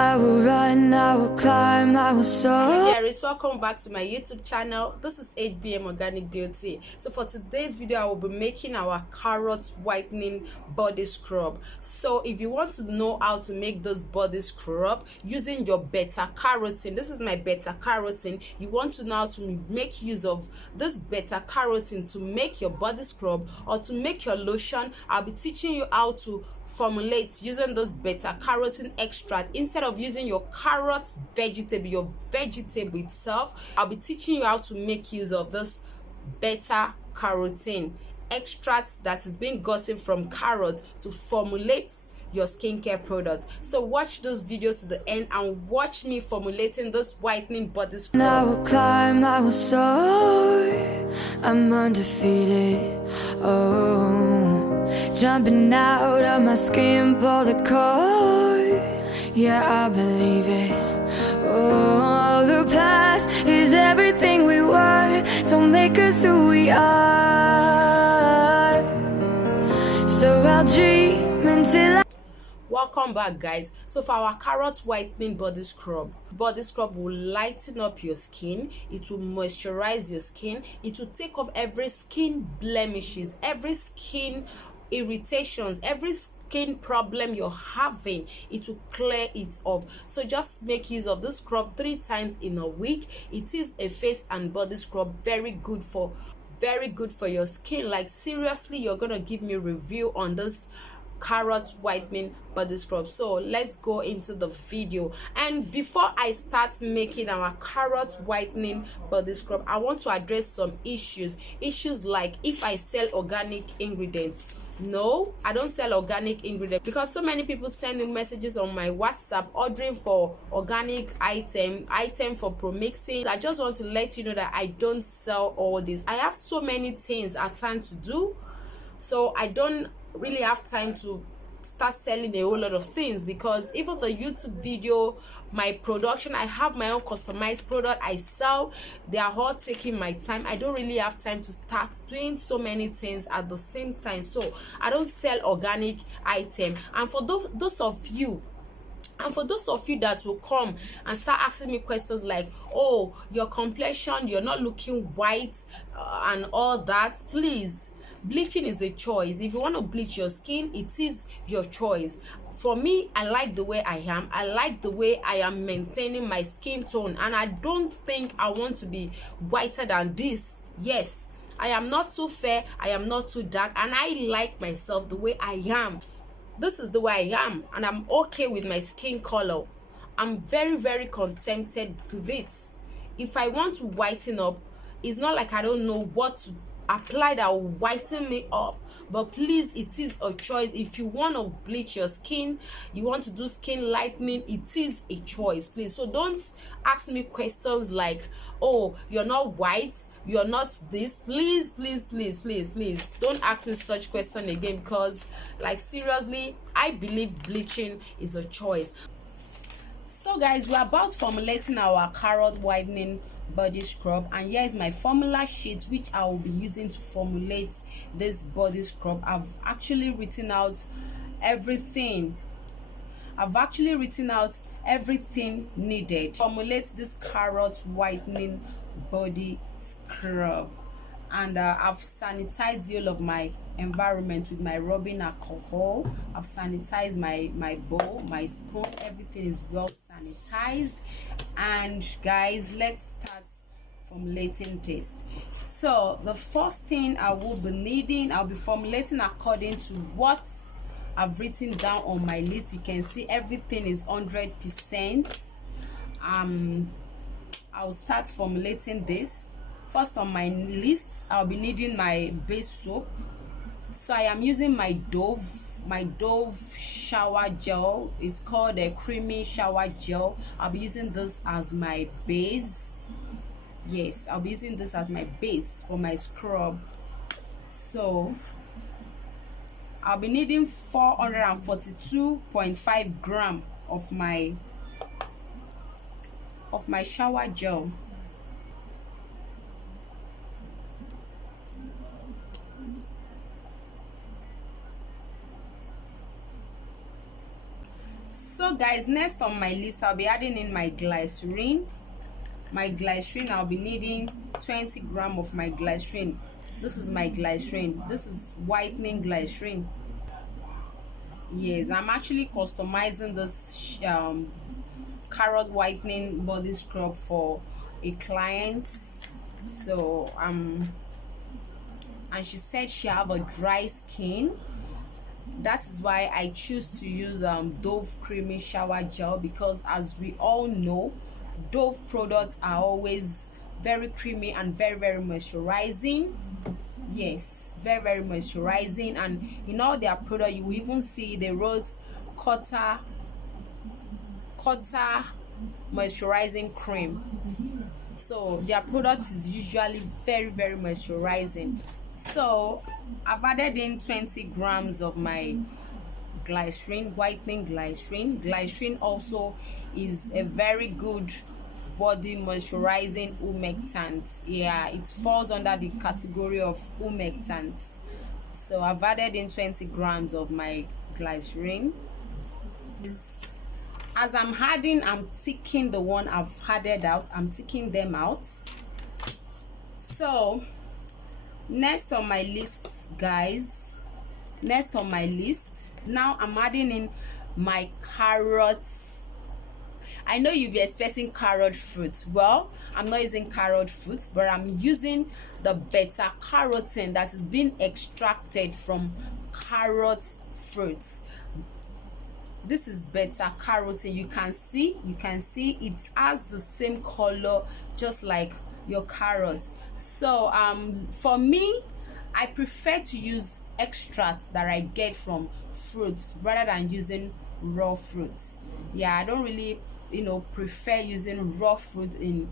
I will run, I will climb, I will soar. Dearies, welcome back to my YouTube channel. This is 8BM Organic Beauty. So for today's video, I will be making our carrot whitening body scrub. So if you want to know how to make this body scrub using your Betacarotene, this is my Betacarotene. You want to know how to make use of this Betacarotene to make your body scrub or to make your lotion. I'll be teaching you how to formulate using this Beta-carotene extract instead of using your carrot vegetable, your vegetable itself. I'll be teaching you how to make use of this Beta-carotene extract that is being gotten from carrots to formulate your skincare product. So watch this video to the end and watch me formulating this whitening body scrub. I will climb, I will soar. I'm undefeated. Oh, jumping out of my skin, pull the cord. Yeah, I believe it. Oh, the past is everything we were. Don't make us who we are. So I'll dream until I... Welcome back, guys. So for our carrot whitening body scrub will lighten up your skin, it will moisturize your skin, it will take off every skin blemishes, every skin irritations, every skin problem you're having. It will clear it off. So just make use of this scrub 3 times in a week. It is a face and body scrub, very good for your skin. Like seriously, you're gonna give me a review on this carrot whitening body scrub. So let's go into the video. And before I start making our carrot whitening body scrub, I want to address some issues like if I sell organic ingredients. No, I don't sell organic ingredients, because so many people sending messages on my WhatsApp ordering for organic item for pro-mixing. I just want to let you know that I don't sell all this. I have so many things at time to do, so I don't really have time to start selling a whole lot of things, because even the YouTube video, my production, I have my own customized product I sell. They are all taking my time. I don't really have time to start doing so many things at the same time, so I don't sell organic item. And for those of you that will come and start asking me questions like, oh, your complexion, you're not looking white and all that, please, bleaching is a choice. If you want to bleach your skin, it is your choice. For me, I like the way I am. I like the way I am maintaining my skin tone, and I don't think I want to be whiter than this. Yes, I am not too fair, I am not too dark, and I like myself the way I am. This is the way I am, and I'm okay with my skin color. I'm very, very contented with it. If I want to whiten up, it's not like I don't know what to apply that will whiten me up, but please, it is a choice. If you want to bleach your skin, you want to do skin lightening, it is a choice, please. So don't ask me questions like, oh, you're not white, you're not this. Please don't ask me such question again, because like seriously, I believe bleaching is a choice. So guys, we're about formulating our carrot whitening body scrub, and here is my formula sheet which I will be using to formulate this body scrub. I've actually written out everything needed to formulate this carrot whitening body scrub. And I've sanitized the whole of my environment with my rubbing alcohol. I've sanitized my bowl, my spoon, everything is well sanitized. And guys, let's start formulating this. So the first thing I will be needing, I'll be formulating according to what I've written down on my list. You can see everything is 100%. I'll start formulating this. First on my list, I'll be needing my base soap. So I am using my Dove shower gel. It's called a creamy shower gel. I'll be using this as my base. Yes, I'll be using this as my base for my scrub. So I'll be needing 442.5 grams of my shower gel. So guys, next on my list, I'll be adding in my glycerin. I'll be needing 20 gram of my glycerin. This is my glycerin. This is whitening glycerin. Yes, I'm actually customizing this carrot whitening body scrub for a client. So and she said she have a dry skin. That is why I choose to use Dove creamy shower gel, because as we all know, Dove products are always very creamy and very moisturizing. Yes, very moisturizing, and in all their product you will even see the rose quarter moisturizing cream. So their product is usually very moisturizing. So I've added in 20 grams of my glycerin, whitening glycerin. Glycerin also is a very good body moisturizing humectant. Yeah, it falls under the category of humectants. So I've added in 20 grams of my glycerin. As I'm adding, I'm taking the one I've added out, I'm taking them out. So next on my list, guys, now I'm adding in my carrots. I know you'll be expecting carrot fruit. Well, I'm not using carrot fruit, but I'm using the beta-carotene that is being extracted from carrot fruits. This is beta-carotene. You can see it has the same color just like your carrots. So for me, I prefer to use extracts that I get from fruits rather than using raw fruits. Yeah, I don't really prefer using raw fruit in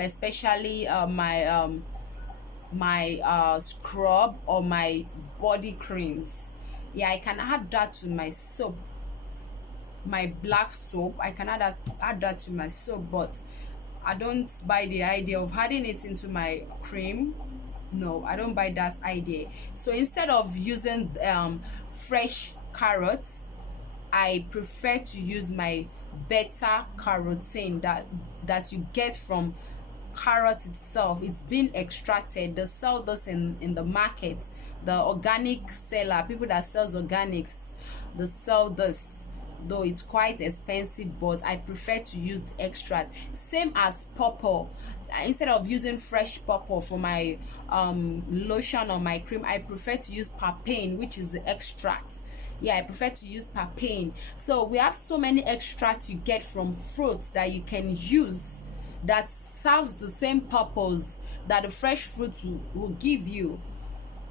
especially my scrub or my body creams. Yeah, I can add that to my soap, my black soap. I can add that to my soap, but I don't buy the idea of adding it into my cream. No, I don't buy that idea. So instead of using fresh carrots, I prefer to use my beta-carotene that you get from carrot itself. It's been extracted. They sell this in the market. The organic seller, people that sells organics, they sell this, though it's quite expensive, but I prefer to use the extract. Same as pawpaw. Instead of using fresh pawpaw for my lotion or my cream, I prefer to use papain, which is the extract. Yeah, I prefer to use papain. So we have so many extracts you get from fruits that you can use that serves the same purpose that the fresh fruit will give you.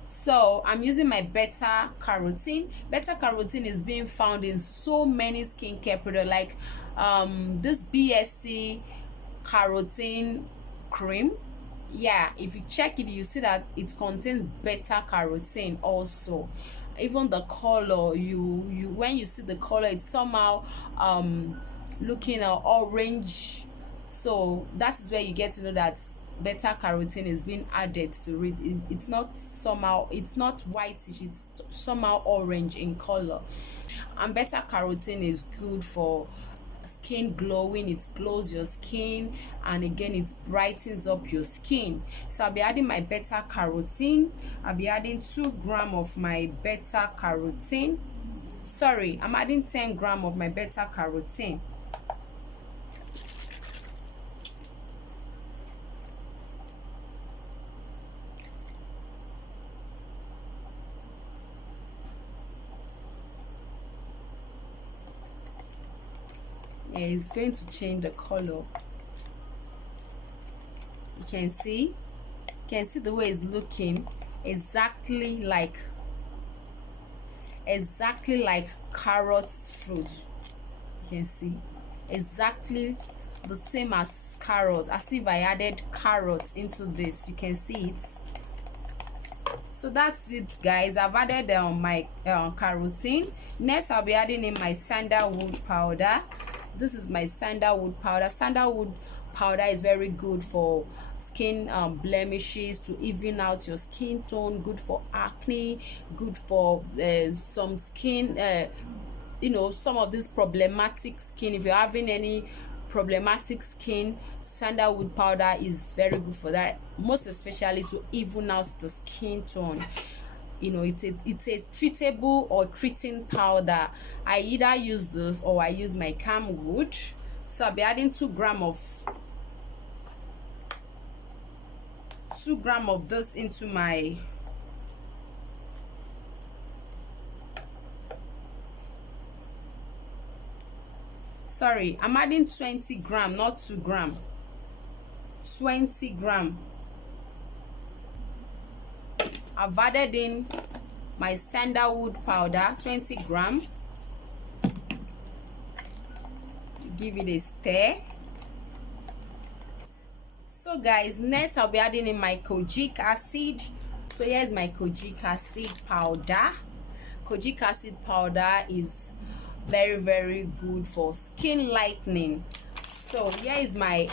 So I'm using my beta-carotene. Beta-carotene is being found in so many skincare products, like this BSC carotene cream. Yeah, if you check it, you see that it contains beta-carotene also. Even the color, you when you see the color, it's somehow looking orange. So that is where you get to know that beta-carotene is being added to it. It's not whitish, it's somehow orange in color. And beta-carotene is good for skin glowing. It glows your skin, and again it brightens up your skin. So I'll be adding my beta-carotene. I'll be adding 2 grams of my beta-carotene. Sorry, I'm adding 10 grams of my beta-carotene. Yeah, it's going to change the color. You can see the way it's looking, exactly like carrot fruit. You can see exactly the same as carrot, as if I added carrots into this. You can see it. So that's it, guys. I've added my carotene. Next, I'll be adding in my sandalwood powder. This is my sandalwood powder. Sandalwood powder is very good for skin blemishes, to even out your skin tone, good for acne, good for some skin some of this problematic skin. If you're having any problematic skin, sandalwood powder is very good for that, most especially to even out the skin tone. It's a treatable or treating powder. I either use this or I use my camwood. So I'll be adding 2 grams of this into my I'm adding 20 grams, not 2 grams. 20 grams. I've added in my sandalwood powder, 20 grams. Give it a stir. So guys, next I'll be adding in my kojic acid. So here's my kojic acid powder. Kojic acid powder is very, very good for skin lightening. So here is my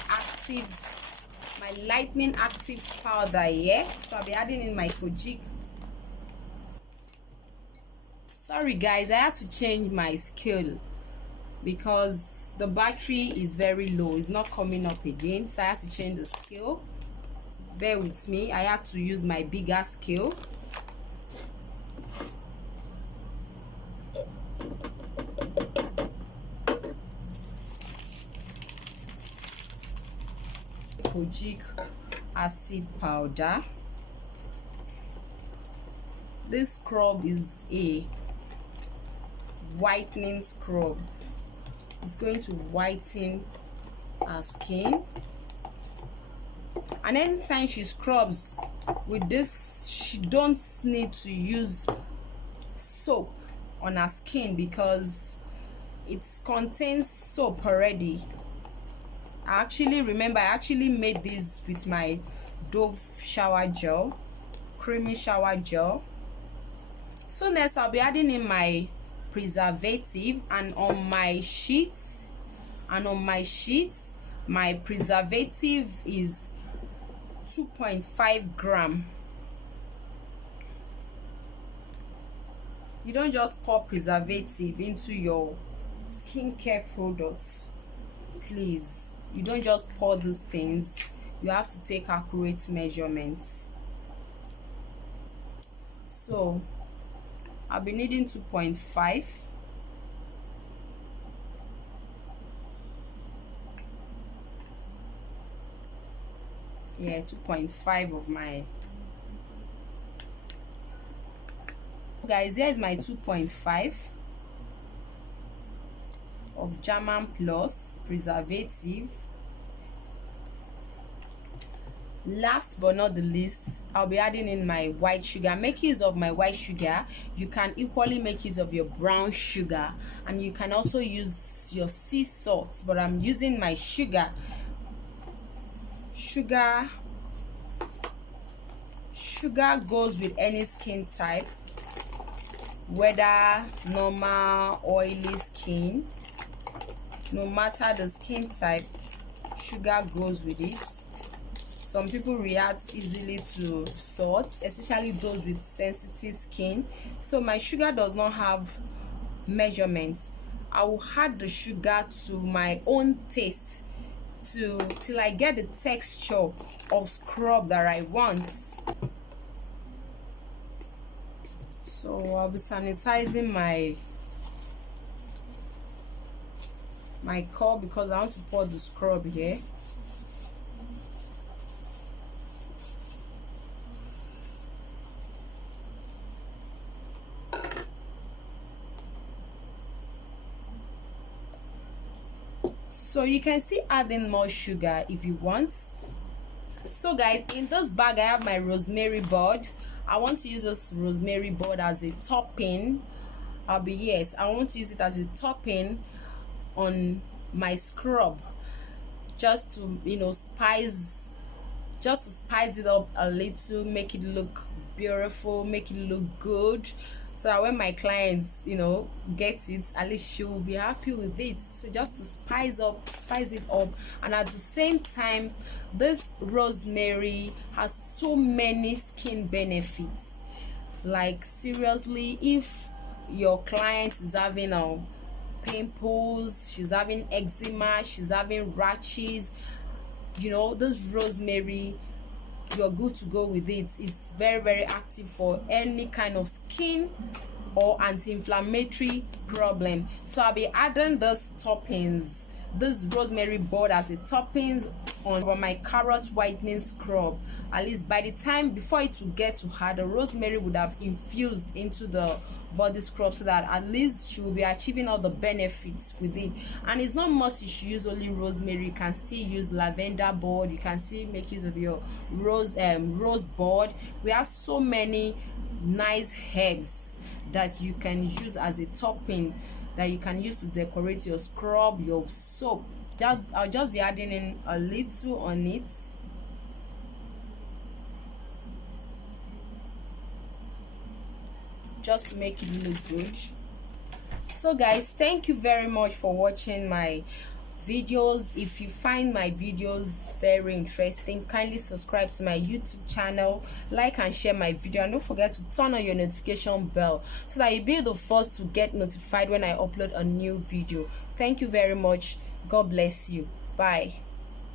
lightening active powder here. So I'll be adding in my kojic. Sorry guys, I had to change my scale because the battery is very low. It's not coming up again, so I had to change the scale. Bear with me, I had to use my bigger scale. Kojic acid powder. This scrub is a whitening scrub. It's going to whiten our skin, and anytime she scrubs with this, she don't need to use soap on her skin because it contains soap already. I actually made this with my Dove shower gel, creamy shower gel. So next I'll be adding in my preservative, and on my sheets my preservative is 2.5 grams. You don't just pour preservative into your skincare products, please. You don't just pour these things. You have to take accurate measurements. So I'll be needing 2.5. Yeah, 2.5 of my. Guys, here is my 2.5 of German Plus preservative. Last but not the least, I'll be adding in my white sugar. Make use of my white sugar. You can equally make use of your brown sugar, and you can also use your sea salt, but I'm using my sugar. Sugar goes with any skin type, whether normal, oily skin. No matter the skin type, sugar goes with it. Some people react easily to salt, especially those with sensitive skin. So my sugar does not have measurements. I will add the sugar to my own taste till I get the texture of scrub that I want. So I'll be sanitizing my cup because I want to pour the scrub here. So you can still add in more sugar if you want. So guys, in this bag I have my rosemary bud. I want to use this rosemary bud as a topping. I want to use it as a topping on my scrub, just to spice it up a little, make it look beautiful, make it look good, so that when my clients get it, at least she will be happy with it. So just to spice it up. And at the same time, this rosemary has so many skin benefits. Like seriously, if your client is having pimples, she's having eczema, she's having rashes, you know, this rosemary, you're good to go with it. It's very, very active for any kind of skin or anti-inflammatory problem. So I'll be adding this toppings, this rosemary bud as a toppings on my carrot whitening scrub. At least by the time before it will get to her, the rosemary would have infused into the body scrub, so that at least she will be achieving all the benefits with it. And it's not must you should use only rosemary. You can still use lavender bud, you can still make use of your rose bud. We have so many nice herbs that you can use as a topping, that you can use to decorate your scrub, your soap. I'll just be adding in a little on it. Just to make it look good. So guys, thank you very much for watching my videos. If you find my videos very interesting, kindly subscribe to my YouTube channel, like and share my video, and don't forget to turn on your notification bell so that you'll be the first to get notified when I upload a new video. Thank you very much. God bless you. Bye.